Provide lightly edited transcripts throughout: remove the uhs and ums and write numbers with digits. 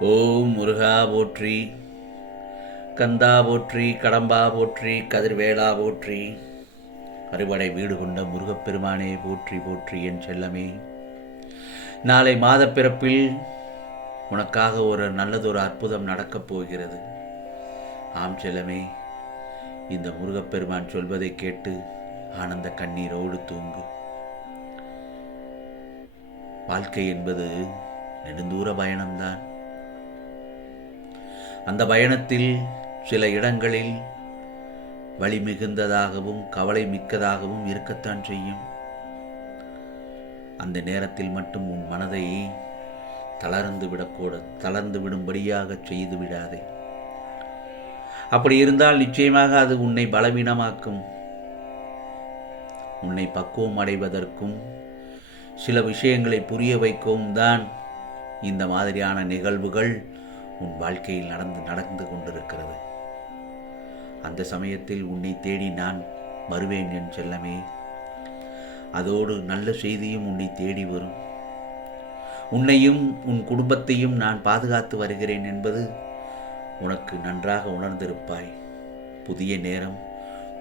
ஓம் முருகா போற்றி, கந்தா போற்றி, கடம்பா போற்றி, கதிர்வேலா போற்றி, அறுவடை வீடு கொண்ட முருகப்பெருமானே போற்றி போற்றி. என் செல்லமே, நாளை மாதப்பிறப்பில் உனக்காக ஒரு நல்லதொரு அற்புதம் நடக்கப் போகிறது. ஆம் செல்லமே, இந்த முருகப்பெருமான் சொல்வதை கேட்டு ஆனந்த கண்ணீரோடு தூங்கு. வாழ்க்கை என்பது நெடுந்தூர பயணம்தான். அந்த பயணத்தில் சில இடங்களில் வலி மிகுந்ததாகவும் கவலை மிக்கதாகவும் இருக்கத்தான் செய்யும். அந்த நேரத்தில் மட்டும் உன் மனதை தளர்ந்து விடும்படியாக செய்து விடாதே. அப்படி இருந்தால் நிச்சயமாக அது உன்னை பலவீனமாக்கும். உன்னை பக்குவம் அடைவதற்கும் சில விஷயங்களை புரிய வைக்கவும் தான் இந்த மாதிரியான நிகழ்வுகள் உன் வாழ்க்கையில் நடந்து கொண்டிருக்கிறது. அந்த சமயத்தில் உன்னை தேடி நான் வருவேன் என் செல்லமே. அதோடு நல்ல செய்தியும் உன்னை தேடி வரும். உன்னையும் உன் குடும்பத்தையும் நான் பாதுகாத்து வருகிறேன் என்பது உனக்கு நன்றாக உணர்ந்திருப்பாய். புதிய நேரம்,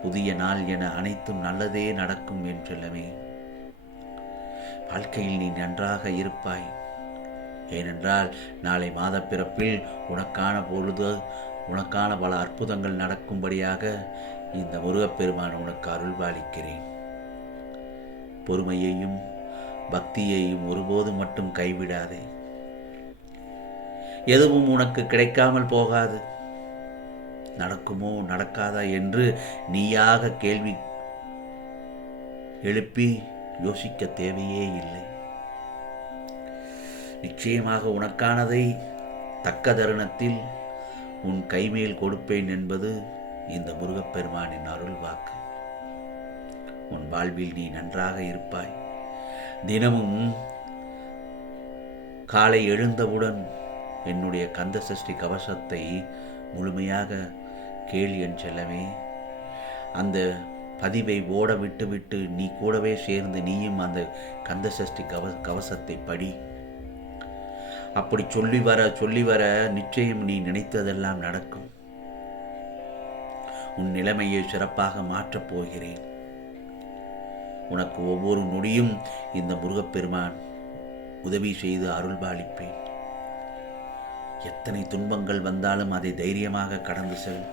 புதிய நாள் என அனைத்தும் நல்லதே நடக்கும் என் செல்லமே. வாழ்க்கையில் நீ நன்றாக இருப்பாய். ஏனென்றால் நாளை மாதப்பிறப்பில் உனக்கான பல அற்புதங்கள் நடக்கும்படியாக இந்த முருகப்பெருமான் உனக்கு அருள்பாலிக்கிறேன். பொறுமையையும் பக்தியையும் ஒருபோது மட்டும் கைவிடாதே. எதுவும் உனக்கு கிடைக்காமல் போகாது. நடக்குமோ நடக்காதா என்று நீயாக கேள்வி எழுப்பி யோசிக்க தேவையே இல்லை. நிச்சயமாக உனக்கானதை தக்க தருணத்தில் உன் கைமேல் கொடுப்பேன் என்பது இந்த முருகப்பெருமானின் அருள் வாக்கு. உன் வாழ்வில் நீ நன்றாக இருப்பாய். தினமும் காலை எழுந்தவுடன் என்னுடைய கந்த சஷ்டி கவசத்தை முழுமையாக கேள் என் செல்லமே. அந்த பதிவை ஓட விட்டுவிட்டு நீ கூடவே சேர்ந்து நீயும் அந்த கந்த சஷ்டி கவசத்தை படி. அப்படி சொல்லி வர நிச்சயம் நீ நினைத்ததெல்லாம் நடக்கும். உன் நிலைமையை சிறப்பாக மாற்றப் போகிறேன். உனக்கு ஒவ்வொரு நொடியும் இந்த முருகப்பெருமான் உதவி செய்து அருள்பாலிப்பேன். எத்தனை துன்பங்கள் வந்தாலும் அதை தைரியமாக கடந்து செல்.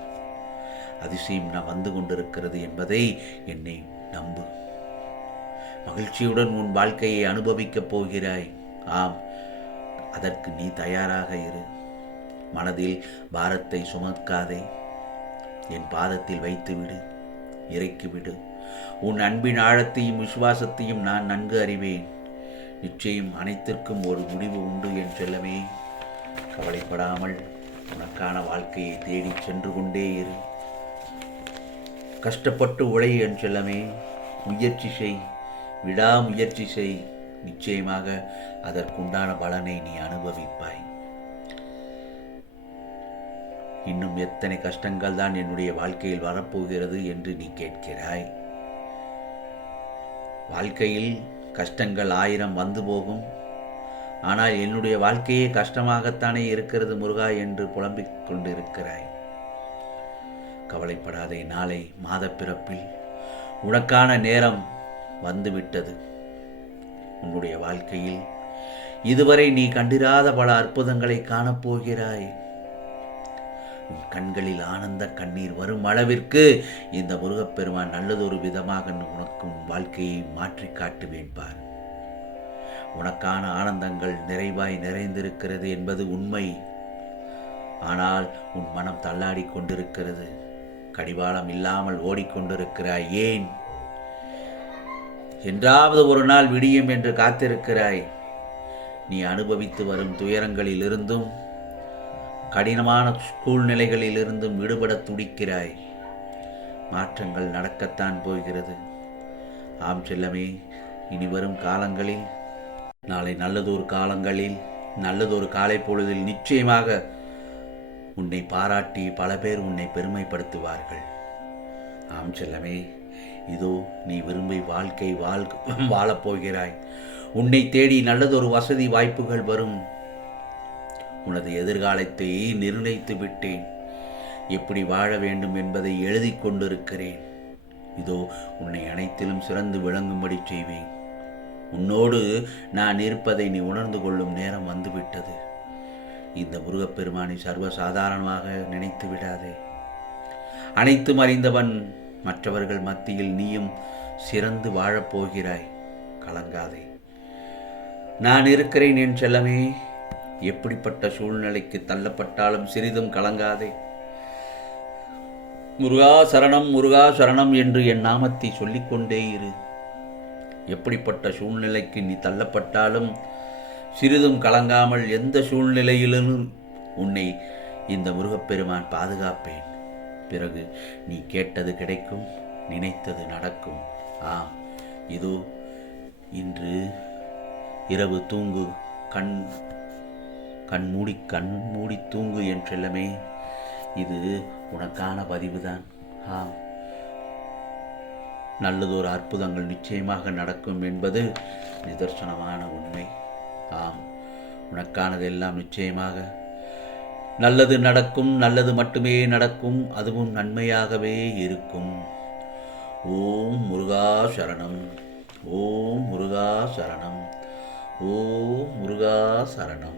அதிசயம் நான் வந்து கொண்டிருக்கிறது என்பதை என்னை நம்பு. மகிழ்ச்சியுடன் உன் வாழ்க்கையை அனுபவிக்கப் போகிறாய். ஆம், அதற்கு நீ தயாராக இரு. மனதில் பாரத்தை சுமக்காதே. என் பாதத்தில் வைத்துவிடு, இறக்கிவிடு. உன் அன்பின் ஆழத்தையும் விசுவாசத்தையும் நான் நன்கு அறிவேன். நிச்சயம் அனைத்திற்கும் ஒரு முடிவு உண்டு என் செல்லமே. கவலைப்படாமல் உனக்கான வாழ்க்கையை தேடி சென்று கொண்டே இரு. கஷ்டப்பட்டு உழை என் செல்லமே. முயற்சி செய், விடாமுயற்சி செய். நிச்சயமாக அதற்குண்டான பலனை நீ அனுபவிப்பாய். இன்னும் எத்தனை கஷ்டங்கள் தான் என்னுடைய வாழ்க்கையில் வரப்போகிறது என்று நீ கேட்கிறாய். வாழ்க்கையில் கஷ்டங்கள் 1000 வந்து போகும். ஆனால் என்னுடைய வாழ்க்கையே கஷ்டமாகத்தானே இருக்கிறது முருகா என்று புலம்பிக் கொண்டிருக்கிறாய். கவலைப்படாதே. நாளை மாதப்பிறப்பில் உனக்கான நேரம் வந்துவிட்டது. உன்னுடைய வாழ்க்கையில் இதுவரை நீ கண்டிராத பல அற்புதங்களை காணப்போகிறாய். உன் கண்களில் ஆனந்த கண்ணீர் வரும் அளவிற்கு இந்த முருகப்பெருமான் நல்லதொரு விதமாக உனக்கு உன் வாழ்க்கையை மாற்றி காட்டுவேன் பார். உனக்கான ஆனந்தங்கள் நிறைவாய் நிறைந்திருக்கிறது என்பது உண்மை. ஆனால் உன் மனம் தள்ளாடி கொண்டிருக்கிறது. கடிவாளம் இல்லாமல் ஓடிக்கொண்டிருக்கிறாய். ஏன்? என்றாவது ஒரு நாள் விடியும் என்று காத்திருக்கிறாய். நீ அனுபவித்து வரும் துயரங்களிலிருந்தும் கடினமான சூழ்நிலைகளிலிருந்தும் விடுபட துடிக்கிறாய். மாற்றங்கள் நடக்கத்தான் போகிறது. ஆம் செல்லமே, இனி வரும் காலங்களில், நாளை நல்லதொரு காலங்களில், நல்லதொரு காலை பொழுதில் நிச்சயமாக உன்னை பாராட்டி பல பேர் உன்னை பெருமைப்படுத்துவார்கள். ஆம் செல்லமே, இதோ நீ விரும்பி வாழ்க்கை வாழப்போகிறாய். உன்னை தேடி நல்லதொரு வசதி வாய்ப்புகள் வரும். உனது எதிர்காலத்தை நிர்ணயித்து விட்டேன். எப்படி வாழ வேண்டும் என்பதை எழுதி கொண்டிருக்கிறேன். இதோ உன்னை அனைத்திலும் சிறந்து விளங்கும்படி செய்வேன். உன்னோடு நான் இருப்பதை நீ உணர்ந்து கொள்ளும் நேரம் வந்துவிட்டது. இந்த முருகப்பெருமானை சர்வசாதாரணமாக நினைத்து விடாதே. அனைத்தும் அறிந்தவன். மற்றவர்கள் மத்தியில் நீயும் சிறந்து வாழப்போகிறாய். கலங்காதே. நான் இருக்கிறேன் என் செல்லமே. எப்படிப்பட்ட சூழ்நிலைக்கு தள்ளப்பட்டாலும் சிறிதும் கலங்காதே. முருகா சரணம், முருகா சரணம் என்று என் நாமத்தை சொல்லிக்கொண்டே இரு. எப்படிப்பட்ட சூழ்நிலைக்கு நீ தள்ளப்பட்டாலும் சிறிதும் கலங்காமல் எந்த சூழ்நிலையிலும் உன்னை இந்த முருகப்பெருமான் பாதுகாப்பேன். பிறகு நீ கேட்டது கிடைக்கும், நினைத்தது நடக்கும். இதோ இன்று இரவு தூங்கு. கண் மூடி தூங்கு என் செல்லமே. இது உனக்கான பதிவுதான். நல்லதொரு அற்புதங்கள் நிச்சயமாக நடக்கும் என்பது நிதர்சனமான உண்மை. உனக்கானதெல்லாம் நிச்சயமாக நல்லது நடக்கும். நல்லது மட்டுமே நடக்கும். அதுவும் நன்மையாகவே இருக்கும். ஓம் முருகா சரணம். ஓம் முருகா சரணம். ஓம் முருகா சரணம்.